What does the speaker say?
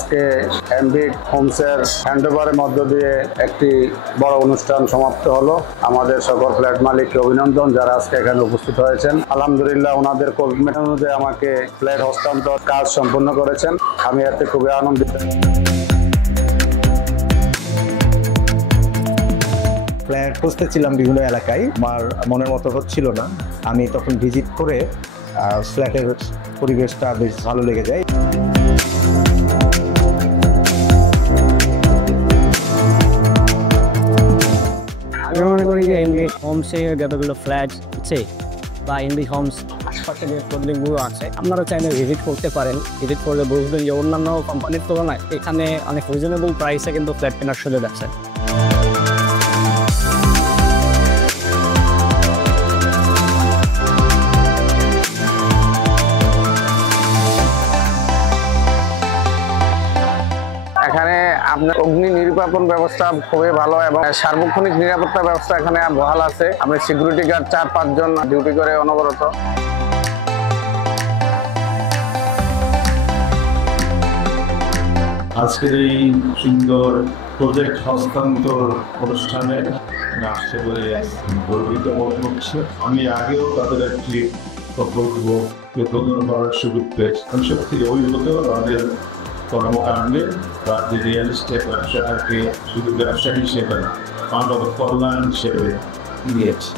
আজকে এমবিট হোমসের হ্যান্ডওভারের মধ্য দিয়ে একটি বড় অনুষ্ঠান সমাপ্ত হলো। আমাদের সকল ফ্ল্যাট মালিককে অভিনন্দন যারা আজকে এখানে উপস্থিত হয়েছেন। আলহামদুলিল্লাহ ওনাদের কমিটমেন্ট অনুযায়ী আমাকে ফ্ল্যাট হস্তান্তর কাজ সম্পন্ন করেছেন। আমি এতে খুবই আনন্দিত। ফ্ল্যাট খুঁজতেছিলাম বিভিন্ন এলাকায়, আমার মনের মতো হচ্ছিল না। আমি তখন ভিজিট করে ফ্ল্যাটের পরিবেশটা বেশ ভালো লেগে যায়। আমি মনে করি যে এমবিট হোমসে যতগুলো ফ্ল্যাট আছে বা এমবিট হোমস আশপাশে যে বিল্ডিংগুলো আছে আপনারা চাইলে ভিজিট করতে পারেন। ভিজিট করলে বুঝবেন যে অন্যান্য কোম্পানির তুলনায় এখানে অনেক রিজনেবল প্রাইসে কিন্তু ফ্ল্যাট কেনার সুযোগ আছে। এখানে আপনার অগ্নি নির্বাপন ব্যবস্থা খুবই ভালো এবং সার্বক্ষণিক নিরাপত্তা ব্যবস্থা এখানে বহাল আছে। আপনি সিকিউরিটি গার্ড 4-5 জন ডিউটি করে অনবরত। আজকের এই সুন্দর প্রজেক্ট হস্তান্তর অনুষ্ঠানে আসছে বলে গর্বিত বোধ করছে। আমি আগেও তাদের একটি প্রকল্প উদ্বোধন করার সুযোগ পেয়েছি। সত্যি অভিভূত আমাদের কর্মকাণ্ডে বা যে রিয়েল এস্টেট ব্যবসাটাকে শুধু ব্যবসা হিসেবে না, মানব কল্যাণ হিসেবে নিয়েছে।